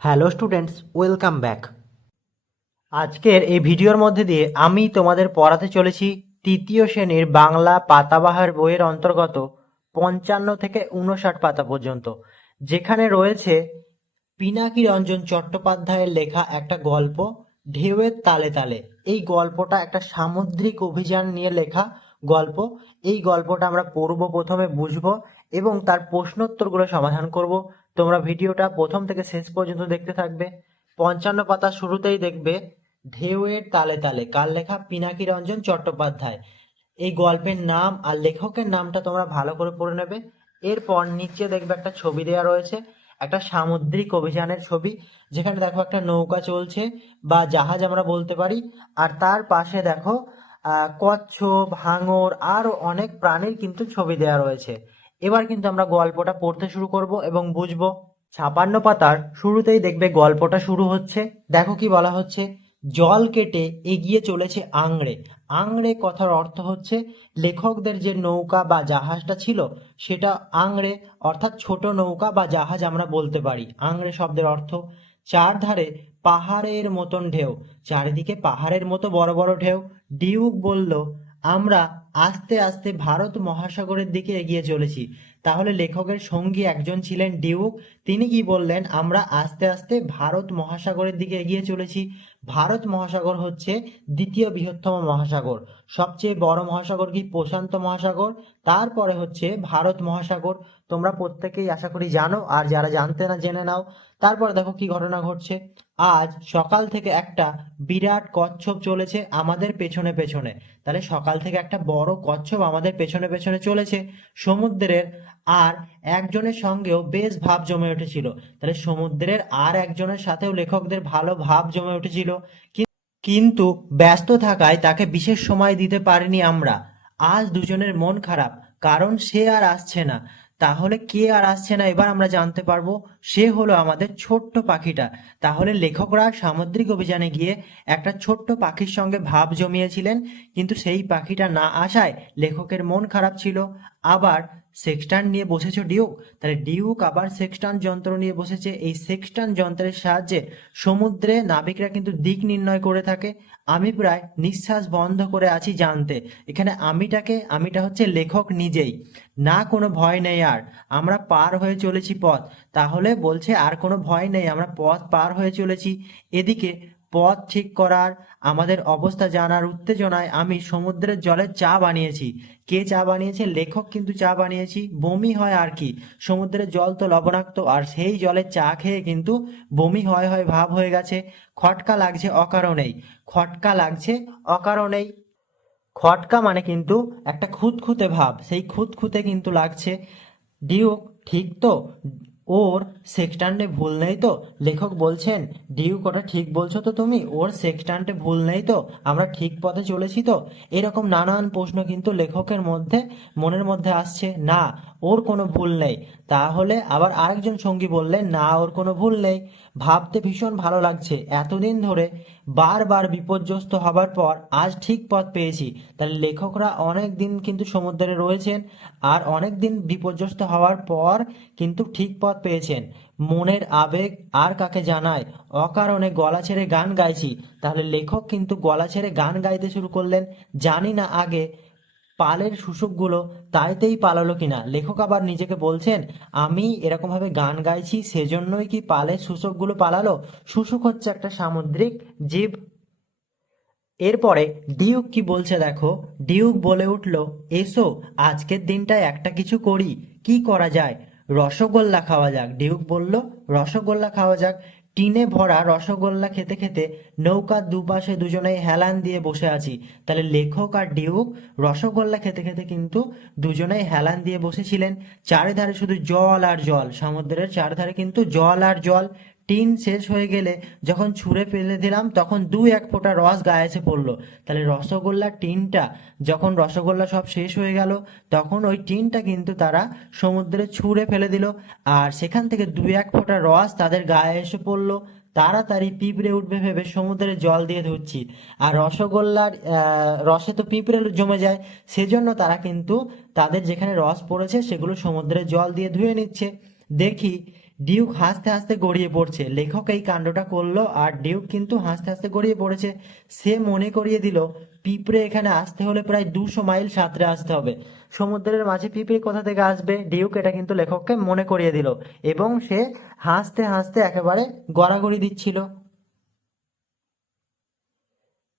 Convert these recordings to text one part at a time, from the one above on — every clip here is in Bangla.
Hello students, welcome back. আজকের এই ভিডিওর মধ্যে দিয়ে আমি তোমাদের পড়াতে চলেছি তৃতীয় শ্রেণির বাংলা পাতাবাহার বইয়ের অন্তর্গত পঞ্চান্ন থেকে উনষাট পাতা পর্যন্ত, যেখানে রয়েছে পিনাকি রঞ্জন চট্টোপাধ্যায়ের লেখা একটা গল্প, ঢেউয়ের তালে তালে। এই গল্পটা একটা সামুদ্রিক অভিযান নিয়ে লেখা গল্প। এই গল্পটা আমরা পড়ব, প্রথমে বুঝব এবং তার প্রশ্নোত্তরগুলো সমাধান করব। তোমরা ভিডিওটা প্রথম থেকে শেষ পর্যন্ত দেখতে থাকবে। পঞ্চান্ন পাতা শুরুতেই দেখবে ঢেউয়ের তালে তালে, কার লেখা? পিনাকি রঞ্জন চট্টোপাধ্যায়। এই গল্পের নাম আর লেখকের নামটা তোমরা ভালো করে পড়ে নেবে। এরপর নিচে দেখবে একটা ছবি দেওয়া রয়েছে, একটা সামুদ্রিক অভিযানের ছবি। যেখানে দেখো একটা নৌকা চলছে বা জাহাজ আমরা বলতে পারি। আর তার পাশে দেখো কচ্ছপ হাঙর আরও অনেক প্রাণীর কিন্তু ছবি দেওয়া রয়েছে। এবার কিন্তু আমরা গল্পটা পড়তে শুরু করব এবং বুঝব ছাপান্ন পাতার শুরুতেই দেখবে গল্পটা শুরু হচ্ছে। দেখো কি বলা হচ্ছে, জল কেটে এগিয়ে চলেছে আংড়ে। আংড়ে কথার অর্থ হচ্ছে লেখকদের যে নৌকা বা জাহাজটা ছিল, সেটা আংড়ে অর্থাৎ ছোট নৌকা বা জাহাজ আমরা বলতে পারি। আংড়ে শব্দের অর্থ চারধারে পাহাড়ের মতন ঢেউ, চারিদিকে পাহাড়ের মতো বড় বড় ঢেউ। ডিউক বলল, আমরা আস্তে আস্তে ভারত মহাসাগরের দিকে এগিয়ে চলেছি। তাহলে লেখকের সঙ্গী একজন ছিলেন ডিউক। তিনি কি বললেন? আমরা আস্তে আস্তে ভারত মহাসাগরের দিকে এগিয়ে চলেছি। ভারত মহাসাগর হচ্ছে দ্বিতীয় বৃহত্তম মহাসাগর। সবচেয়ে বড় মহাসাগর কি? প্রশান্ত মহাসাগর। তারপরে হচ্ছে ভারত মহাসাগর। তোমরা প্রত্যেকেই আশা করি জানো, আর যারা জানতে না, জেনে নাও। তারপরে দেখো কি ঘটনা ঘটছে। আজ সকাল থেকে একটা বিরাট কচ্ছপ চলেছে আমাদের পেছনে পেছনে। তাহলে সকাল থেকে একটা বড় কচ্ছপ আমাদের পেছনে পেছনে চলেছে। সমুদ্রের আর একজনের সঙ্গেও বেশ ভাব জমে উঠেছিল। তাহলে সমুদ্রের আর একজনের সাথেও লেখকদের ভালো ভাব জমে উঠেছিল। কিন্তু ব্যস্ত থাকায় তাকে বিশেষ সময় দিতে পারিনি আমরা। আজ দুজনের মন খারাপ, কারণ সে আর আসছে না। তাহলে কে আর আসছে না? এবার আমরা জানতে পারব, সে হলো আমাদের ছোট্ট পাখিটা। তাহলে লেখকরা সামুদ্রিক অভিযানে গিয়ে একটা ছোট্ট পাখির সঙ্গে ভাব জমিয়েছিলেন, কিন্তু সেই পাখিটা না আসায় লেখকের মন খারাপ ছিল। আবার সেক্সটান নিয়ে বসেছে ডিউক? তাহলে ডিউক আবার সেক্সটান যন্ত্র নিয়ে বসেছে। এই সেক্সটান যন্ত্রের সাহায্যে সমুদ্রে নাবিকরা কিন্তু দিক নির্ণয় করে থাকে। আমি প্রায় নিঃশ্বাস বন্ধ করে আছি জানতে। এখানে আমিটাকে, আমিটা হচ্ছে লেখক নিজেই। না, কোনো ভয় নেই আর। আমরা পার হয়ে চলেছি পথ। তাহলে বলছে, আর কোনো ভয় নেই, আমরা পথ পার হয়ে চলেছি। এদিকে পথ ঠিক করার, আমাদের অবস্থা জানার উত্তেজনায় আমি সমুদ্রের জলে চা বানিয়েছি। কে চা বানিয়েছে? লেখক কিন্তু চা বানিয়েছি। বমি হয় আর কি? সমুদ্রের জল তো লবণাক্ত, আর সেই জলে চা খেয়ে কিন্তু বমি হয় হয় ভাব হয়ে গেছে। খটকা লাগছে অকারণেই। খটকা লাগছে অকারণেই। খটকা মানে কিন্তু একটা খুঁতখুঁতে ভাব। সেই খুঁতখুঁতে কিন্তু লাগছে। ডিউক, ঠিক তো? ওর সেকটান্ডে ভুল নেই তো? লেখক বলছেন, ডিউ কটা ঠিক বলছো তো তুমি? ওর সেকটান্ডে ভুল নেই তো? আমরা ঠিক পথে চলেছি তো? এরকম নানান প্রশ্ন কিন্তু লেখকের মধ্যে, মনের মধ্যে আসছে। না ওর কোনো ভুল নেই। তাহলে আবার আরেকজন সঙ্গী বললেন না, ওর কোনো ভুল নেই। ভাবতে ভীষণ ভালো লাগছে। এতদিন ধরে বারবার বিপর্যস্ত হবার পর আজ ঠিক পথ পেয়েছি। তাহলে লেখকরা অনেক দিন কিন্তু সমুদ্রে রয়েছেন আর অনেক দিন বিপর্যস্ত হওয়ার পর কিন্তু ঠিক পথ পেয়েছেন। মনের আবেগ আর কাকে জানায়? অকারণে গলা ছেড়ে গান গাইছি। তাহলে লেখক কিন্তু গলা ছেড়ে গান গাইতে শুরু করলেন। জানি না আগে পালের শুশুকগুলো তাইতেই পালালো কিনা। লেখক আবার নিজেকে বলছেন, আমি এরকমভাবে গান গাইছি, সেজন্যই কি পালের শুশুকগুলো পালালো? শুশুক হচ্ছে একটা সামুদ্রিক জীব। এরপরে ডিউক কি বলছে দেখো? ডিউক বলে উঠল, এসো, আজকের দিনটায় একটা কিছু করি। কি করা যায়? রসগোল্লা খাওয়া যাক। ডিউক বলল, রসগোল্লা খাওয়া যাক। টিনে ভরা রসগোল্লা খেতে খেতে নৌকার দুপাশে দুজনেই হেলান দিয়ে বসে আছি। তাহলে লেখক আর ডিউক রসগোল্লা খেতে খেতে কিন্তু দুজনেই হেলান দিয়ে বসেছিলেন। চারিধারে শুধু জল আর জল, সমুদ্রের চারধারে কিন্তু জল আর জল টিন শেষ হয়ে গেলে যখন ছুঁড়ে ফেলে দিলাম, তখন দু এক ফোঁটা রস গায়ে এসে পড়ল। তাহলে রসগোল্লার টিনটা যখন রসগোল্লা সব শেষ হয়ে গেল, তখন ওই টিনটা কিন্তু তারা সমুদ্রে ছুঁড়ে ফেলে দিল। আর সেখান থেকে দু এক ফোঁটা রস তাদের গায়ে এসে পড়ল। তাড়াতাড়ি পিঁপড়ে উঠবে ভেবে সমুদ্রে জল দিয়ে ধুচ্ছি আর রসগোল্লার রসে তো পিঁপড়ে জমে যায়, সেজন্য তারা কিন্তু তাদের যেখানে রস পড়েছে সেগুলো সমুদ্রে জল দিয়ে ধুয়ে নিচ্ছে। দেখি ডিউক হাসতে হাসতে গড়িয়ে পড়ছে। লেখক এই কাণ্ডটা করল আর ডিউক কিন্তু হাসতে হাসতে গড়িয়ে পড়েছে। সে মনে করিয়ে দিল, পিঁপড়ে এখানে আসতে হলে প্রায় দুশো মাইল সাঁতরে আসতে হবে। সমুদ্রের মাঝে পিঁপড়ে কোথা থেকে আসবে? ডিউক এটা কিন্তু লেখককে মনে করিয়ে দিল এবং সে হাসতে হাসতে একেবারে গড়াগড়ি দিচ্ছিল।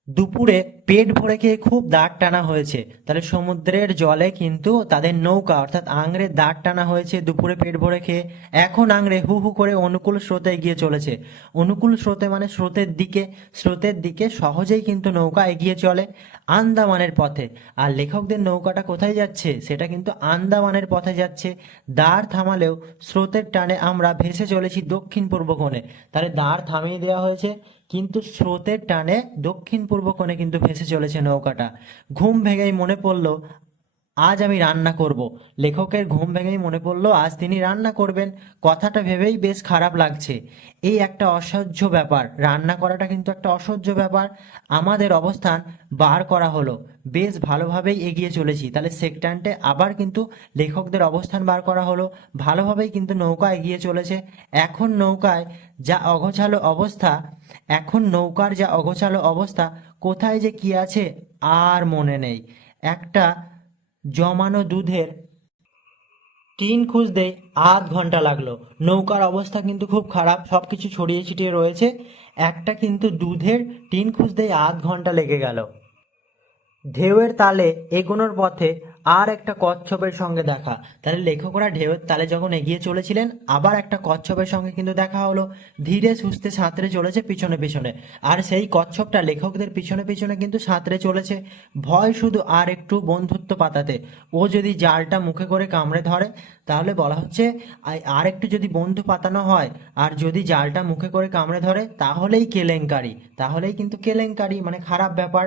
দুপুরে পেট ভরে খেয়ে খুব দাঁড় টানা হয়েছে। তাহলে সমুদ্রের জলে কিন্তু তাদের নৌকা, অর্থাৎ আংড়ে দাঁড় টানা হয়েছে দুপুরে পেট ভরে খেয়ে। এখন আংড়ে হু হু করে অনুকূল স্রোতে এগিয়ে চলেছে। অনুকূল স্রোতে মানে স্রোতের দিকে স্রোতের দিকে সহজেই কিন্তু নৌকা এগিয়ে চলে আন্দামানের পথে। আর লেখকদের নৌকাটা কোথায় যাচ্ছে, সেটা কিন্তু আন্দামানের পথে যাচ্ছে। দাঁড় থামালেও স্রোতের টানে আমরা ভেসে চলেছি দক্ষিণ পূর্ব কোণে। তাহলে দাঁড় থামিয়ে দেওয়া হয়েছে। কিন্তু স্রোতের টানে দক্ষিণ পূর্ব কোণে কিন্তু ভেসে চলেছে নৌকাটা। ঘুম ভেঙেই মনে পড়ল আজ আমি রান্না করব। লেখকের ঘুম ভেঙেই মনে পড়ল, আজ তিনি রান্না করবেন। কথাটা ভেবেই বেশ খারাপ লাগছে। এই একটা অসহ্য ব্যাপার। রান্না করাটা কিন্তু একটা অসহ্য ব্যাপার। আমাদের অবস্থান বার করা হলো। বেশ ভালোভাবেই এগিয়ে চলেছি। তাহলে সেকটান্টে আবার কিন্তু লেখকদের অবস্থান বার করা হলো। ভালোভাবেই কিন্তু নৌকা এগিয়ে চলেছে। এখন নৌকায় যা অগোছালো অবস্থা, এখন নৌকার যা অগোছালো অবস্থা, কোথায় যে কি আছে আর মনে নেই। একটা জমানো দুধের টিন খুঁজতে আধ ঘণ্টা লাগল। নৌকার অবস্থা কিন্তু খুব খারাপ সব কিছু ছড়িয়ে ছিটিয়ে রয়েছে। একটা কিন্তু দুধের টিন খুঁজতেই আধ ঘণ্টা লেগে গেল। ঢেউয়ের তালে এগোনোর পথে আর একটা কচ্ছপের সঙ্গে দেখা। তাহলে লেখকরা ঢেউয়ের তালে যখন এগিয়ে চলেছিলেন, আবার একটা কচ্ছপের সঙ্গে কিন্তু দেখা হলো। ধীরে সুস্থে সাঁতরে চলেছে পিছনে পিছনে। আর সেই কচ্ছপটা লেখকদের পিছনে পিছনে কিন্তু সাঁতরে চলেছে। ভয় শুধু আর একটু বন্ধুত্ব পাতাতে। ও যদি জালটা মুখে করে কামড়ে ধরে তাহলে বলা হচ্ছে আর একটু যদি বন্ধু পাতানো হয়, আর যদি জালটা মুখে করে কামড়ে ধরে, তাহলেই কেলেঙ্কারি। তাহলেই কিন্তু কেলেঙ্কারি মানে খারাপ ব্যাপার।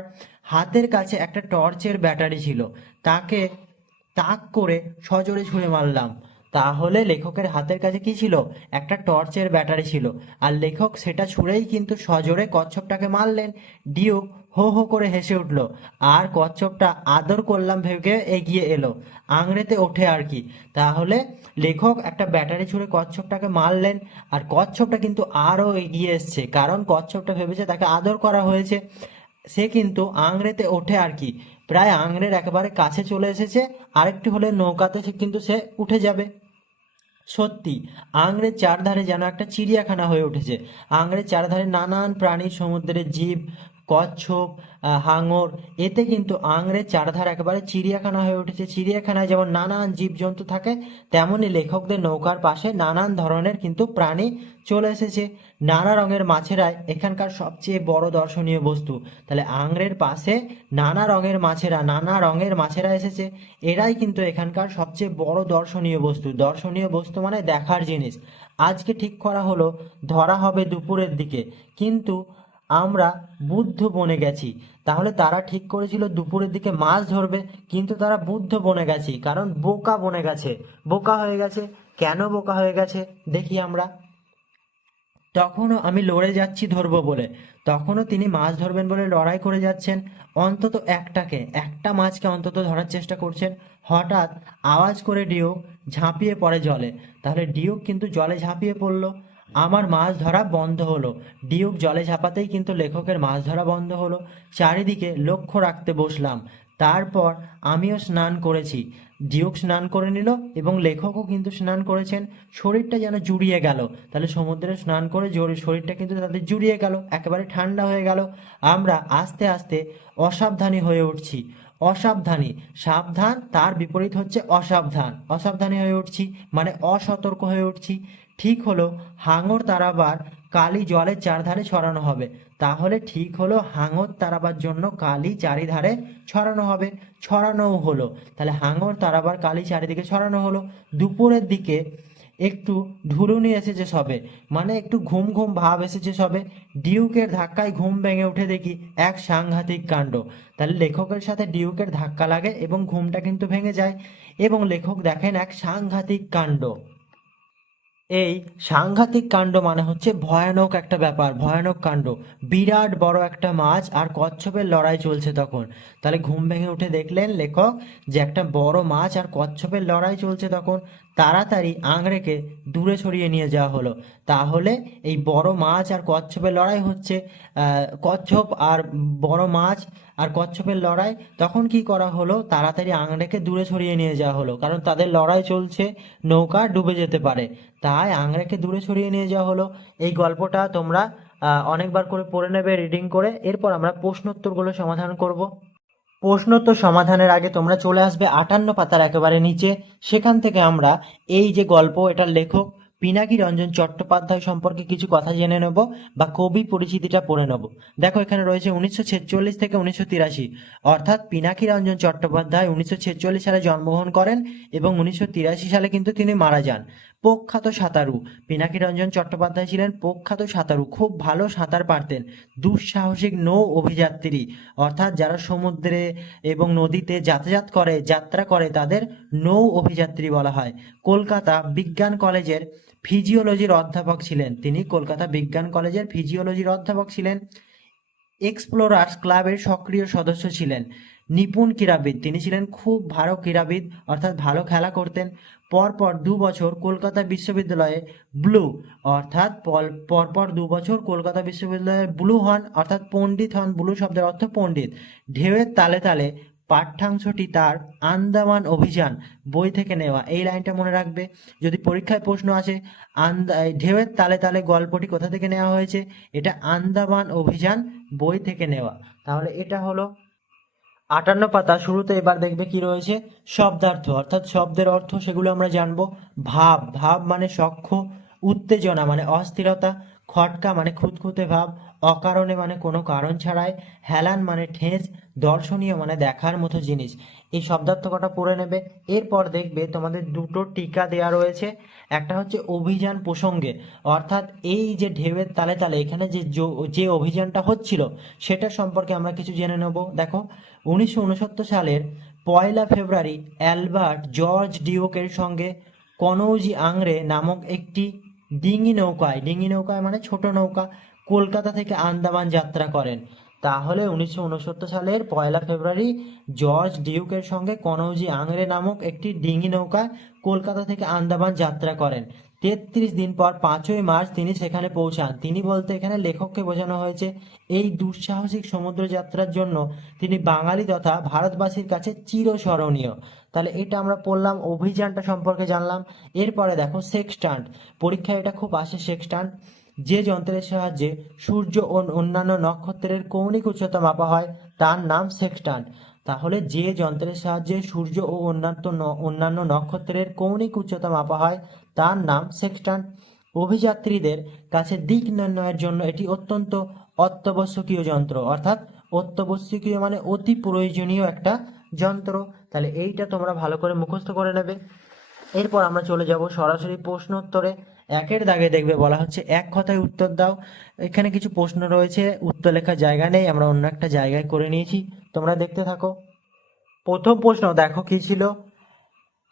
হাতের কাছে একটা টর্চের ব্যাটারি ছিল, তাকে তাক করে সজোরে ছুঁড়ে মারলাম। তাহলে লেখকের হাতের কাছে কি ছিল? একটা টর্চের ব্যাটারি ছিল। আর লেখক সেটা ছুঁড়েই কিন্তু সজোরে কচ্ছপটাকে মারলেন। ডিউক হো হো করে হেসে উঠল। আর কচ্ছপটা আদর করলাম ভেবে এগিয়ে এলো। আংড়েতে ওঠে আর কি। তাহলে লেখক একটা ব্যাটারি ছুঁড়ে কচ্ছপটাকে মারলেন। আর কচ্ছপটা কিন্তু আরও এগিয়ে এসছে। কারণ কচ্ছপটা ভেবেছে তাকে আদর করা হয়েছে। সে কিন্তু আংড়েতে ওঠে আর কি। প্রায় আংড়ের একেবারে কাছে চলে এসেছে। আরেকটু হলে নৌকাতে কিন্তু সে উঠে যাবে। সত্যি আংড়ের চারধারে যেন একটা চিড়িয়াখানা হয়ে উঠেছে। আংড়ের চারধারে নানান প্রাণী সমুদ্রের জীব কচ্ছপ হাঙর, এতে কিন্তু আংড়ের চারধার একেবারে চিড়িয়াখানা হয়ে উঠেছে। চিড়িয়াখানায় যেমন নানান জীবজন্তু থাকে তেমনই লেখকদের নৌকার পাশে নানান ধরনের কিন্তু প্রাণী চলে এসেছে। নানা রঙের মাছেরাই এখানকার সবচেয়ে বড় দর্শনীয় বস্তু। তাহলে আংড়ের পাশে নানা রঙের মাছেরা, নানা রঙের মাছেরা এসেছে। এরাই কিন্তু এখানকার সবচেয়ে বড় দর্শনীয় বস্তু। দর্শনীয় বস্তু মানে দেখার জিনিস। আজকে ঠিক করা হলো, ধরা হবে দুপুরের দিকে। কিন্তু আমরা বুদ্ধ বনে গেছি। তাহলে তারা ঠিক করেছিল দুপুরের দিকে মাছ ধরবে, কিন্তু তারা বুদ্ধ বনে গেছি, কারণ বোকা বনে গেছে। বোকা হয়ে গেছে? কেন বোকা হয়ে গেছে? দেখি আমরা। তখনও আমি লড়ে যাচ্ছি ধরবো বলে। তখনও তিনি মাছ ধরবেন বলে লড়াই করে যাচ্ছেন। অন্তত একটাকে, একটা মাছকে অন্তত ধরার চেষ্টা করছেন। হঠাৎ আওয়াজ করে ডিউক ঝাঁপিয়ে পড়ে জলে। তাহলে ডিউক কিন্তু জলে ঝাঁপিয়ে পড়ল। আমার মাছ ধরা বন্ধ হলো। ডিউক জলে ঝাঁপাতেই কিন্তু লেখকের মাছ ধরা বন্ধ হলো। চারিদিকে লক্ষ্য রাখতে বসলাম। তারপর আমিও স্নান করেছি। ডিউক স্নান করে নিল এবং লেখকও কিন্তু স্নান করেছেন। শরীরটা যেন জুড়িয়ে গেল। তাহলে সমুদ্রে স্নান করে জোরে শরীরটা কিন্তু তাদের জুড়িয়ে গেল, একেবারে ঠান্ডা হয়ে গেল। আমরা আস্তে আস্তে অসাবধানী হয়ে উঠছি। অসাবধানী। সাবধান, তার বিপরীত হচ্ছে অসাবধান। অসাবধানী হয়ে উঠছি মানে অসতর্ক হয়ে উঠছি। ঠিক হলো হাঙর তারাবার কালি জলের চারধারে ছড়ানো হবে। তাহলে ঠিক হলো হাঙর তারাবার জন্য কালি চারিধারে ছড়ানো হবে। ছড়ানোও হলো। তাহলে হাঙর তারাবার কালি চারিদিকে ছড়ানো হলো। দুপুরের দিকে একটু ঢুলুনি এসেছে সবে। মানে একটু ঘুম ঘুম ভাব এসেছে সবে। ডিউকের ধাক্কায় ঘুম ভেঙে উঠে দেখি এক সাংঘাতিক কাণ্ড। তাহলে লেখকের সাথে ডিউকের ধাক্কা লাগে এবং ঘুমটা কিন্তু ভেঙে যায়। এবং লেখক দেখেন এক সাংঘাতিক কাণ্ড। এই সাংঘাতিক কাণ্ড মানে হচ্ছে ভয়ানক একটা ব্যাপার, ভয়ানক কাণ্ড। বিরাট বড় একটা মাছ আর কচ্ছপের লড়াই চলছে তখন। তাহলে ঘুম ভেঙে উঠে দেখলেন লেখক যে একটা বড় মাছ আর কচ্ছপের লড়াই চলছে তখন। তাড়াতাড়ি আংড়েকে দূরে সরিয়ে নিয়ে যাওয়া হলো। তাহলে এই বড় মাছ আর কচ্ছপের লড়াই হচ্ছে কচ্ছপ আর বড় মাছ আর কচ্ছপের লড়াই। তখন কি করা হলো? তাড়াতাড়ি আংড়েকে দূরে সরিয়ে নিয়ে যাওয়া হলো। কারণ তাদের লড়াই চলছে, নৌকা ডুবে যেতে পারে। তাই আংড়েকে দূরে সরিয়ে নিয়ে যাওয়া হলো। এই গল্পটা তোমরা অনেকবার করে পড়ে নেবে রিডিং করে। এরপর আমরা প্রশ্নোত্তরগুলো সমাধান করব। প্রশ্নোত্তর সমাধানের আগে তোমরা চলে আসবে আটান্ন পাতার একেবারে নিচে। সেখান থেকে আমরা এই যে গল্প, এটার লেখক পিনাকি রঞ্জন চট্টোপাধ্যায় সম্পর্কে কিছু কথা জেনে নেব বা কবি পরিচিতিটা পড়ে নেব। দেখো, এখানে রয়েছে উনিশশো ছেচল্লিশ থেকে উনিশশো তিরাশি। অর্থাৎ পিনাকি রঞ্জন চট্টোপাধ্যায় উনিশশো ছেচল্লিশ সালে জন্মগ্রহণ করেন এবং উনিশশো তিরাশি সালে কিন্তু তিনি মারা যান। প্রখ্যাত সাঁতারু। পিনাকি রঞ্জন চট্টোপাধ্যায় ছিলেন প্রখ্যাত সাঁতারু। খুব ভালো সাঁতার পারতেন। দুঃসাহসিক নৌ অভিযাত্রী। অর্থাৎ যারা সমুদ্রে এবং নদীতে যাতায়াত করে, যাত্রা করে, তাদের নৌ অভিযাত্রী বলা হয়। কলকাতা বিজ্ঞান কলেজের ফিজিওলজির অধ্যাপক ছিলেন তিনি। কলকাতা বিজ্ঞান কলেজের ফিজিওলজির অধ্যাপক ছিলেন। এক্সপ্লোরার্স ক্লাবের সক্রিয় সদস্য ছিলেন। নিপুণ ক্রীড়াবিদ। তিনি ছিলেন খুব ভালো ক্রীড়াবিদ, অর্থাৎ ভালো খেলা করতেন। পরপর দু বছর কলকাতা বিশ্ববিদ্যালয়ে ব্লু, অর্থাৎ পরপর দু বছর কলকাতা বিশ্ববিদ্যালয়ে ব্লু হন, অর্থাৎ পণ্ডিত হন, ব্লু শব্দের অর্থ পণ্ডিত। ঢেউয়ের তালে তালে পাঠ্যাংশটি তার আন্দামান অভিযান, বই থেকে নেওয়া, এই লাইনটা মনে রাখবে। যদি পরীক্ষায় প্রশ্ন আসে, আন্দা ঢেউয়ের তালে তালে গল্পটি কোথা থেকে নেওয়া হয়েছে? এটা আন্দামান অভিযান, বই থেকে নেওয়া। তাহলে এটা হলো আটান্ন পাতা, শুরুতে এবার দেখবে কি রয়েছে? শব্দার্থ, অর্থাৎ শব্দের অর্থ সেগুলো আমরা জানব। ভাব ভাব মানে সক্ষ, উত্তেজনা মানে অস্থিরতা, খটকা মানে খুঁতখুঁতে ভাব, অকারণে মানে কোনো কারণ ছাড়াই, হেলান মানে ঠেস, দর্শনীয় মানে দেখার মতো জিনিস। এই শব্দার্থ কটা পড়ে নেবে। এরপর দেখবে তোমাদের দুটো টিকা দেয়া রয়েছে। একটা হচ্ছে অভিযান প্রসঙ্গে। অর্থাৎ এই যে ঢেউয়ের তালে তালে এখানে যে যে অভিযানটা হচ্ছিল, সেটা সম্পর্কে আমরা কিছু জেনে নেব। দেখো, উনিশশো উনসত্তর সালের পয়লা ফেব্রুয়ারি অ্যালবার্ট জর্জ ডিওকের সঙ্গে কনৌজি আংরে নামক একটি ডিঙি নৌকায় ডিঙি নৌকায় মানে ছোট নৌকা, কলকাতা থেকে আন্দামান যাত্রা করেন। তাহলে উনিশশো উনসত্তর সালের পয়লা ফেব্রুয়ারি জর্জ ডিউকের সঙ্গে কনৌজি আংরে নামক একটি ডিঙি নৌকা কলকাতা থেকে আন্দামান যাত্রা করেন। তেত্রিশ দিন পর পাঁচই মার্চ তিনি সেখানে পৌঁছান। তিনি বলতে এখানে লেখককে বোঝানো হয়েছে, এই দুঃসাহসিক সমুদ্র যাত্রার জন্য তিনি বাঙালি তথা ভারতবাসীর কাছে চিরস্মরণীয়। তাহলে এটা আমরা পড়লাম, অভিযানটা সম্পর্কে জানলাম। এরপরে দেখো সেক্সটান্ট। পরীক্ষায় এটা খুব আসে, সেক্সটান্ট। যে যন্ত্রের সাহায্যে সূর্য ও অন্যান্য নক্ষত্রের কৌণিক উচ্চতা মাপা হয়, তার নাম সেক্সটান্ট তাহলে যে যন্ত্রের সাহায্যে সূর্য ও অন্যান্য অন্যান্য নক্ষত্রের কৌণিক উচ্চতা মাপা হয়, তার নাম সেক্সটান্ট অভিযাত্রীদের কাছে দিক নির্ণয়ের জন্য এটি অত্যন্ত অত্যাবশ্যকীয় যন্ত্র, অর্থাৎ অত্যাবশ্যকীয় মানে অতি প্রয়োজনীয় একটা যন্ত্র। তাহলে এইটা তোমরা ভালো করে মুখস্থ করে নেবে। এরপর আমরা চলে যাব সরাসরি প্রশ্ন উত্তরে একের দাগে দেখবে বলা হচ্ছে, এক কথায় উত্তর দাও। এখানে কিছু প্রশ্ন রয়েছে, উত্তর লেখার জায়গা নেই, আমরা অন্য একটা জায়গায় করে নিয়েছি। তোমরা দেখতে থাকো। প্রথম প্রশ্ন, দেখো কি ছিল?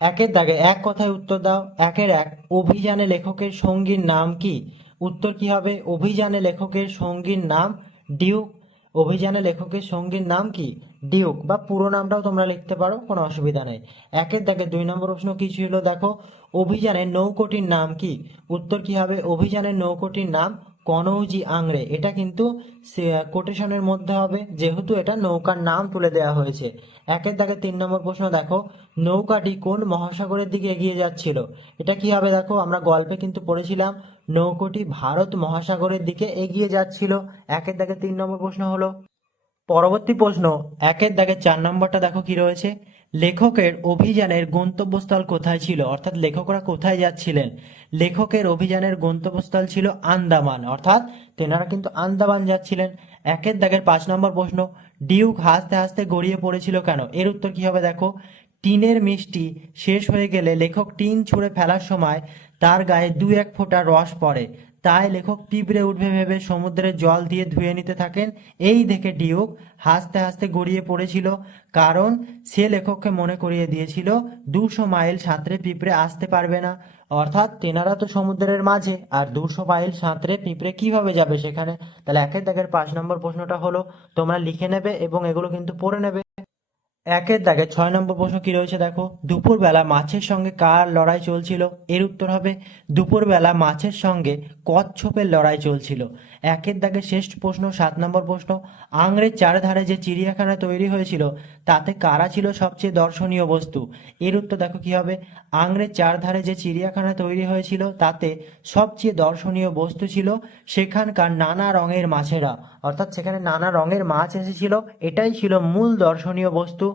একের দাগে এক কথায় উত্তর দাও। একের এক, অভিযানে লেখকের সঙ্গীর নাম কি? উত্তর কি হবে? অভিযানে লেখকের সঙ্গীর নাম ডিউক অভিযানে লেখকের সঙ্গীর নাম কি? ডিউক বা পুরো নামটাও তোমরা লিখতে পারো, কোনো অসুবিধা নেই। একের দাগে দুই নম্বর প্রশ্ন কি ছিল? দেখো অভিযানের নৌকোটির নাম কি? উত্তর কি হবে? অভিযানের নৌকোটির নাম কনৌজি আংরে এটা কিন্তু কোটেশনের মধ্যে হবে। যেহেতু এটা নৌকার নাম তুলে দেওয়া হয়েছে। একের দাগে তিন নম্বর প্রশ্ন, দেখো, নৌকাটি কোন মহাসাগরের দিকে এগিয়ে যাচ্ছিল? এটা কি হবে, দেখো, আমরা গল্পে কিন্তু পড়েছিলাম, নৌকোটি ভারত মহাসাগরের দিকে এগিয়ে যাচ্ছিল। একের দাগে তিন নম্বর প্রশ্ন হলো, পরবর্তী প্রশ্ন, একের দাগে চার নম্বরটা দেখো কি রয়েছে? লেখকের অভিযানের গন্তব্যস্থল কোথায় ছিল? অর্থাৎ লেখকরা কোথায় যাচ্ছিলেন? লেখকের অভিযানের গন্তব্যস্থল ছিল আন্দামান। অর্থাৎ তেনারা কিন্তু আন্দামান যাচ্ছিলেন। একের দাগের পাঁচ নম্বর প্রশ্ন, ডিউক হাসতে হাসতে গড়িয়ে পড়েছিল কেন? এর উত্তর কি হবে দেখো? টিনের মিষ্টি শেষ হয়ে গেলে লেখক টিন ছুঁড়ে ফেলার সময় তার গায়ে দু এক ফোঁটা রস পড়ে। তাই লেখক পিঁপড়ে উঠবে ভেবে সমুদ্রের জল দিয়ে ধুয়ে নিতে থাকেন। এই দেখে ডিউক হাসতে হাসতে গড়িয়ে পড়েছিল, কারণ সে লেখককে মনে করিয়ে দিয়েছিল, দুশো মাইল সাঁতরে পিঁপড়ে আসতে পারবে না। অর্থাৎ তেনারা তো সমুদ্রের মাঝে, আর দুশো মাইল সাঁতরে পিঁপড়ে কীভাবে যাবে সেখানে? তাহলে একের দাগের পাঁচ নম্বর প্রশ্নটা হলো, তোমরা লিখে নেবে এবং এগুলো কিন্তু পড়ে নেবে। একের দাগে ছয় নম্বর প্রশ্ন কি রয়েছে দেখো? দুপুরবেলা মাছের সঙ্গে কার লড়াই চলছিল? এর উত্তর হবে, দুপুরবেলা মাছের সঙ্গে কচ্ছপের লড়াই চলছিল। একের দাগে শ্রেষ্ঠ প্রশ্ন, সাত নম্বর প্রশ্ন। আংরের চারধারে যে চিড়িয়াখানা তৈরি হয়েছিল তাতে কারা ছিল সবচেয়ে দর্শনীয় বস্তু? এর উত্তর দেখো কি হবে। আংরের চারধারে যে চিড়িয়াখানা তৈরি হয়েছিল, তাতে সবচেয়ে দর্শনীয় বস্তু ছিল সেখানকার নানা রঙের মাছেরা। অর্থাৎ সেখানে নানা রঙের মাছ এসেছিল, এটাই ছিল মূল দর্শনীয় বস্তু।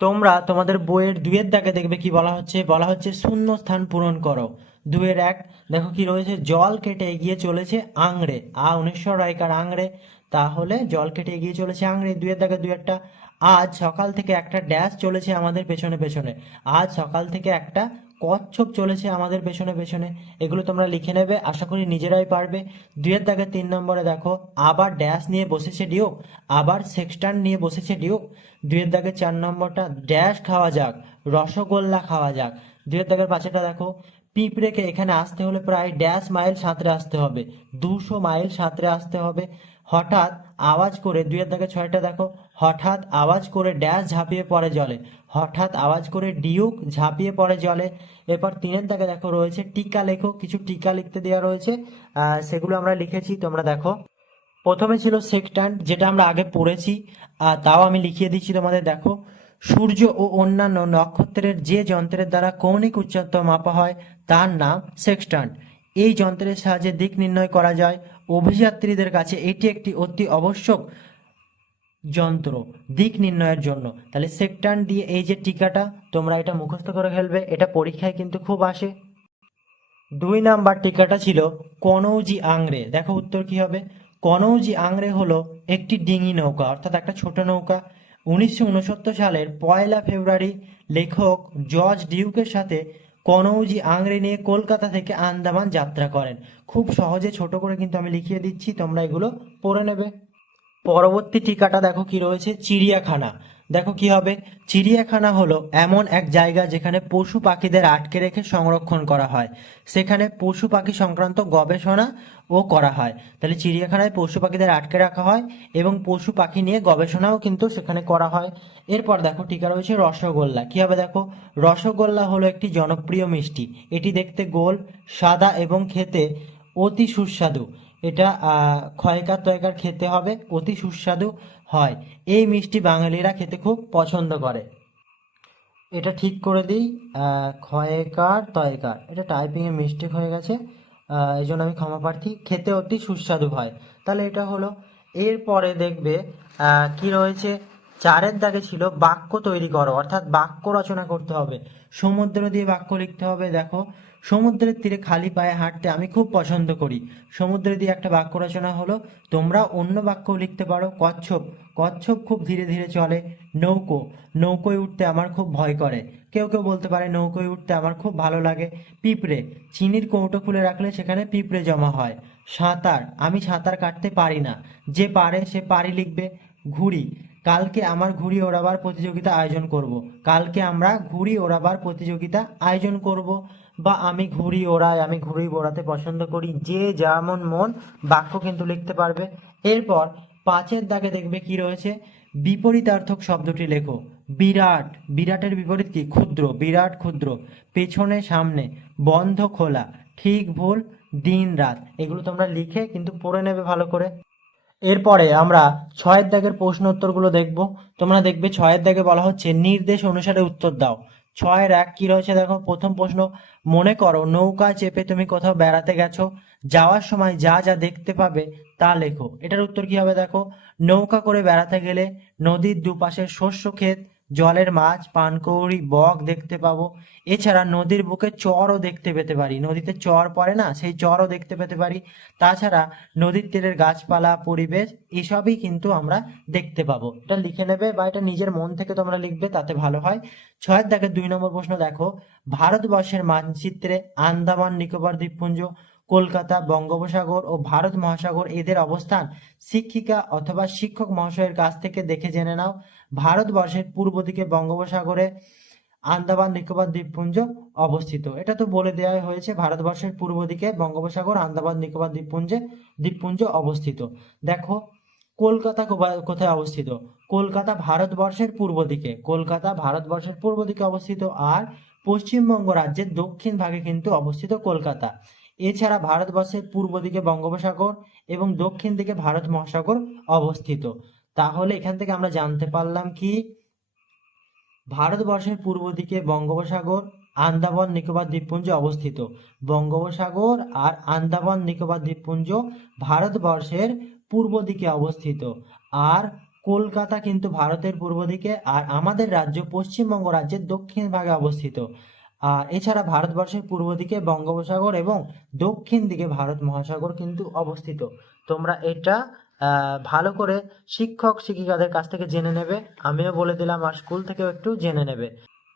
তোমরা তোমাদের বইয়ের দুয়ের দাগে দেখবে কি বলা হচ্ছে। বলা হচ্ছে শূন্য স্থান পূরণ করো। দুয়ের এক, দেখো কি রয়েছে, জল কেটে এগিয়ে চলেছে আংড়ে আ, উনিশশো রায়কার আংড়ে তাহলে জল কেটে এগিয়ে চলেছে আংড়ে দুয়ের দাগে দুয়েরটা আজ সকাল থেকে একটা ড্যাশ চলেছে আমাদের পেছনে পেছনে। আজ সকাল থেকে একটা কচ্ছপ চলেছে আমাদের পেছনে পেছনে। এগুলো তোমরা লিখে নেবে, আশা করি নিজেরাই পারবে। দুয়ের দাগে তিন নম্বরে দেখো, আবার ড্যাশ নিয়ে বসেছে ডিউক আবার সেক্সটান নিয়ে বসেছে ডিউক দুয়ের দাগে চার নম্বরটা, ড্যাশ খাওয়া যাক, রসগোল্লা খাওয়া যাক। দুয়ের দাগের পাঁচেটা দেখো, পিঁপড়েকে এখানে আসতে হলে প্রায় ড্যাশ মাইল সাঁতরে আসতে হবে, দুশো মাইল সাঁতরে আসতে হবে। হঠাৎ আওয়াজ করে দুয়ের দাগে ছয়টা দেখো, হঠাৎ আওয়াজ করে ড্যাশ ঝাঁপিয়ে পড়ে জলে, হঠাৎ আওয়াজ করে ডিউক ঝাঁপিয়ে পড়ে জলে। এরপর তিনের দাগে দেখো রয়েছে টিকা লেখো, কিছু টিকা লিখতে দেওয়া রয়েছে। সেগুলো আমরা লিখেছি, তোমরা দেখো। প্রথমে ছিল সেকট্যান্ট যেটা আমরা আগে পড়েছি তাও আমি লিখিয়ে দিচ্ছি তোমাদের, দেখো। সূর্য ও অন্যান্য নক্ষত্রের যে যন্ত্রের দ্বারা কৌণিক উচ্চতা মাপা হয়, তার নাম সেক্সট্যান্ট এই যন্ত্রের সাহায্যে দিক নির্ণয় করা যায়। অভিযাত্রীদের কাছে এটি একটি অতি আবশ্যক যন্ত্র দিক নির্ণয়ের জন্য। তাহলে সেক্ট্যান্ট দিয়ে এই যে টিকাটা, তোমরা এটা মুখস্থ করে ফেলবে, এটা পরীক্ষায় কিন্তু খুব আসে। দুই নাম্বার টিকাটা ছিল কনৌজি আংরে দেখো উত্তর কি হবে? কনৌজি আংরে হলো একটি ডিঙি নৌকা, অর্থাৎ একটা ছোট নৌকা। উনিশশো উনসত্তর সালের পয়লা ফেব্রুয়ারি লেখক জর্জ ডিউকের সাথে কনৌজি আংরে নিয়ে কলকাতা থেকে আন্দামান যাত্রা করেন। খুব সহজে ছোট করে কিন্তু আমি লিখিয়ে দিচ্ছি, তোমরা এগুলো পড়ে নেবে। পরবর্তী টিকাটা দেখো কি রয়েছে, চিড়িয়াখানা। দেখো কি হবে? চিড়িয়াখানা হলো এমন এক জায়গা যেখানে পশু পাখিদের আটকে রেখে সংরক্ষণ করা হয়। সেখানে পশু পাখি সংক্রান্ত গবেষণা ও করা হয়। তাহলে চিড়িয়াখানায় পশু পাখিদের আটকে রাখা হয় এবং পশু পাখি নিয়ে গবেষণাও কিন্তু সেখানে করা হয়। এরপর দেখো, টিকা রয়েছে রসগোল্লা। কি হবে দেখো? রসগোল্লা হলো একটি জনপ্রিয় মিষ্টি। এটি দেখতে গোল, সাদা এবং খেতে অতি সুস্বাদু। এটা ক্ষয়কার তয়কার খেতে হবে, অতি সুস্বাদু। হয়। এই মিষ্টি বাঙালিরা খেতে খুব পছন্দ করে। এটা ঠিক করে দিই ক্ষয়কার, তয়কার। এটা টাইপিংয়ে মিস্টেক হয়ে গেছে এই জন্য আমি ক্ষমা প্রার্থী। খেতে অতি সুস্বাদু হয়। তাহলে এটা হলো, এরপরে দেখবে কি রয়েছে? চারের দাগে ছিল বাক্য তৈরি করো, অর্থাৎ বাক্য রচনা করতে হবে। সমুদ্র দিয়ে বাক্য লিখতে হবে, দেখো। সমুদ্রের তীরে খালি পায়ে হাঁটতে আমি খুব পছন্দ করি। সমুদ্রে দিয়ে একটা বাক্য রচনা হলো, তোমরা অন্য বাক্য লিখতে পারো, কচ্ছপ। কচ্ছপ খুব ধীরে ধীরে চলে, নৌকো। নৌকোয় উঠতে আমার খুব ভয় করে। কেউ কেউ বলতে পারে নৌকোয় উঠতে আমার খুব ভালো লাগে। পিঁপড়ে। চিনির কৌটো খুলে রাখলে সেখানে পিঁপড়ে জমা হয়। সাঁতার। আমি সাঁতার কাটতে পারি না। যে পারে সে পারি লিখবে। ঘুড়ি। কালকে আমার ঘুড়ি ওড়াবার প্রতিযোগিতা আয়োজন করব। কালকে আমরা ঘুড়ি ওড়াবার প্রতিযোগিতা আয়োজন করব বা আমি ঘুড়ি ওড়াই, আমি ঘুড়ি ওড়াতে পছন্দ করি। যে যেমন মন বাক্য কিন্তু লিখতে পারবে। এরপর পাঁচের দাগে দেখবে কি রয়েছে? বিপরীতার্থক শব্দটি লেখো। বিরাট। বিরাটের বিপরীত কি? ক্ষুদ্র। বিরাট, ক্ষুদ্র। পেছনে, সামনে। বন্ধ, খোলা। ঠিক ভুল, দিন, রাত। এগুলো তোমরা লিখে কিন্তু পড়ে নেবে ভালো করে। এরপরে আমরা ছয়ের দাগের প্রশ্ন উত্তরগুলো দেখব। তোমরা দেখবে ছয়ের দাগে বলা হচ্ছে, নির্দেশ অনুসারে উত্তর দাও। ছয়ের এক কি রয়েছে দেখো? প্রথম প্রশ্ন, মনে করো নৌকা চেপে তুমি কোথাও বেড়াতে গেছো, যাওয়ার সময় যা যা দেখতে পাবে তা লেখো। এটার উত্তর কি হবে দেখো? নৌকা করে বেড়াতে গেলে নদীর দুপাশে শস্য ক্ষেত জলের মাছ, পানকৌড়ি, বক দেখতে পাবো। এছাড়া নদীর বুকে চরও দেখতে পেতে পারি। নদীতে চর পড়ে না, সেই চরও দেখতে পেতে পারি। তাছাড়া নদীর তীরের গাছপালা, পরিবেশ, এসবই কিন্তু আমরা দেখতে পাবো। এটা লিখে নেবে বা এটা নিজের মন থেকে তোমরা লিখবে, তাতে ভালো হয়। ছয়ের দাগে দুই নম্বর প্রশ্ন দেখো। ভারতবর্ষের মানচিত্রে আন্দামান, নিকোবর, দ্বীপপুঞ্জ, কলকাতা, বঙ্গোপসাগর ও ভারত মহাসাগর এদের অবস্থান শিক্ষিকা অথবা শিক্ষক মহাশয়ের কাছ থেকে দেখে জেনে নাও। ভারতবর্ষের পূর্ব দিকে বঙ্গোপসাগরে আন্দামান, নিকোবর দ্বীপপুঞ্জ অবস্থিত। এটা তো বলে দেওয়া হয়েছে, ভারতবর্ষের পূর্ব দিকে বঙ্গোপসাগর, আন্দামান, নিকোবর দ্বীপপুঞ্জে, দ্বীপপুঞ্জ অবস্থিত। দেখো, কলকাতা কোথায় অবস্থিত? কলকাতা ভারতবর্ষের পূর্ব দিকে। কলকাতা ভারতবর্ষের পূর্ব দিকে অবস্থিত আর পশ্চিমবঙ্গ রাজ্যের দক্ষিণ ভাগে কিন্তু অবস্থিত কলকাতা। এছাড়া ভারতবর্ষের পূর্ব দিকে বঙ্গোপসাগর এবং দক্ষিণ দিকে ভারত মহাসাগর অবস্থিত। তাহলে এখান থেকে আমরা জানতে পারলাম কি? ভারতবর্ষের পূর্ব দিকে বঙ্গোপসাগর, আন্দামান, নিকোবর দ্বীপপুঞ্জ অবস্থিত। বঙ্গোপসাগর আর আন্দামান, নিকোবর দ্বীপপুঞ্জ ভারতবর্ষের পূর্ব দিকে অবস্থিত। আর কলকাতা কিন্তু ভারতের পূর্ব দিকে আর আমাদের রাজ্য পশ্চিমবঙ্গ রাজ্যের দক্ষিণ ভাগে অবস্থিত। আর এছাড়া ভারতবর্ষের পূর্ব দিকে বঙ্গোপসাগর এবং দক্ষিণ দিকে ভারত মহাসাগর কিন্তু অবস্থিত। তোমরা এটা ভালো করে শিক্ষক শিক্ষিকাদের কাছ থেকে জেনে নেবে। আমিও বলে দিলাম, আর স্কুল থেকেও একটু জেনে নেবে।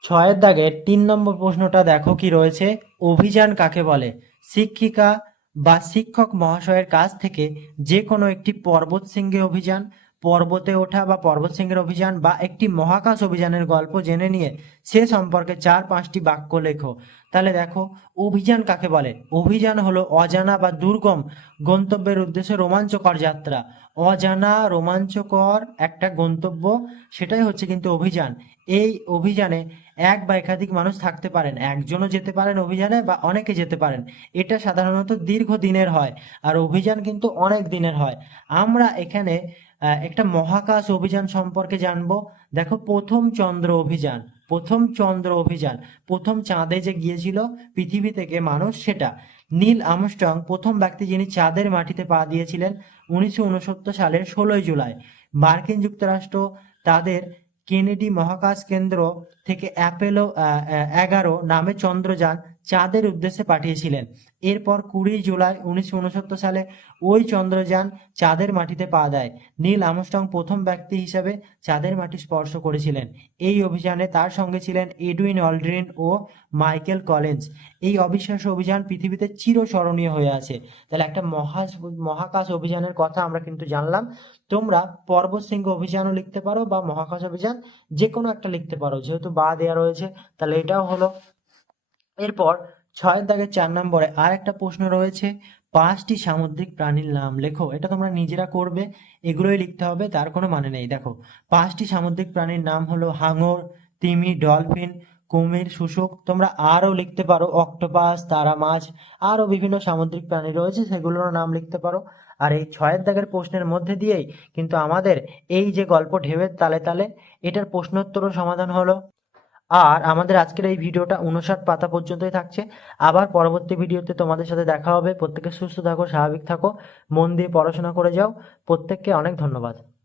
ছয়ের দাগে তিন নম্বর প্রশ্নটা দেখো কি রয়েছে। অভিযান কাকে বলে? শিক্ষিকা বা শিক্ষক মহাশয়ের কাছ থেকে যে কোনো একটি পর্বত শৃঙ্গে অভিযান পর্বতে ওঠা বা পর্বত শৃঙ্গের অভিযান বা একটি মহাকাশ অভিযানের গল্প জেনে নিয়ে সে সম্পর্কে চার পাঁচটি বাক্য লেখো। তাহলে দেখো, অভিযান কাকে বলে? অভিযান হলো অজানা বা দুর্গম গন্তব্যের উদ্দেশ্যে রোমাঞ্চকর যাত্রা। অজানা, রোমাঞ্চকর একটা গন্তব্য, সেটাই হচ্ছে কিন্তু অভিযান। এই অভিযানে এক বা একাধিক মানুষ থাকতে পারেন। একজনও যেতে পারেন অভিযানে বা অনেকে যেতে পারেন। এটা সাধারণত দীর্ঘ দিনের হয়। আর অভিযান কিন্তু অনেক দিনের হয়। আমরা এখানে একটা মহাকাশ অভিযান সম্পর্কে জানব। দেখো, প্রথম চন্দ্র অভিযান, প্রথম চন্দ্র অভিযান, প্রথম চাঁদে যে গিয়েছিল পৃথিবী থেকে মানুষ সেটা। নীল আমস্ট্রং, প্রথম ব্যক্তি যিনি চাঁদের মাটিতে পা দিয়েছিলেন, উনিশশো উনসত্তর সালের ষোলোই জুলাই। মার্কিন যুক্তরাষ্ট্র তাদের কেনেডি মহাকাশ কেন্দ্র থেকে অ্যাপেলো এগারো নামে চন্দ্রযান চাঁদের উদ্দেশ্যে পাঠিয়েছিলেন। এরপর কুড়ি জুলাই উনিশশো উনসত্তর সালে ওই চন্দ্রযান চাঁদের মাটিতে পা দেয়। নীল আমস্টং প্রথম ব্যক্তি হিসেবে চাঁদের মাটি স্পর্শ করেছিলেন। এই অভিযানে তার সঙ্গে ছিলেন এডুইন অলড্রিন ও মাইকেল কলেন্স। এই অবিশ্বাস্য অভিযান পৃথিবীতে চিরস্মরণীয় হয়ে আছে। তাহলে একটা মহাস, মহাকাশ অভিযানের কথা আমরা কিন্তু জানলাম। তোমরা পর্বত শৃঙ্গ অভিযানও লিখতে পারো বা মহাকাশ অভিযান যে কোনো একটা লিখতে পারো। যেহেতু বা দেওয়া রয়েছে, তাহলে এটাও হলো। এরপর ছয়ের দাগের চার নম্বরে আর একটা প্রশ্ন রয়েছে, পাঁচটি সামুদ্রিক প্রাণীর নাম লেখো। এটা তোমরা নিজেরা করবে, এগুলোই লিখতে হবে, তার কোনো মানে নেই। দেখো, পাঁচটি সামুদ্রিক প্রাণীর নাম হলো হাঙর, তিমি, ডলফিন, কুমির, শুশুক। তোমরা আরও লিখতে পারো, অক্টোপাস তারা মাছ আরও বিভিন্ন সামুদ্রিক প্রাণী রয়েছে সেগুলোর নাম লিখতে পারো। আর এই ছয়ের দাগের প্রশ্নের মধ্যে দিয়েই কিন্তু আমাদের এই যে গল্প ঢেউয়ের তালে তালে, এটার প্রশ্নোত্তরও সমাধান হলো। আর আমাদের আজকের এই ভিডিওটা উনষাট পাতা পর্যন্তই থাকছে। আবার পরবর্তী ভিডিওতে তোমাদের সাথে দেখা হবে। প্রত্যেকে সুস্থ থাকো, স্বাভাবিক থাকো, মন দিয়ে পড়াশোনা করে যাও। প্রত্যেককে অনেক ধন্যবাদ।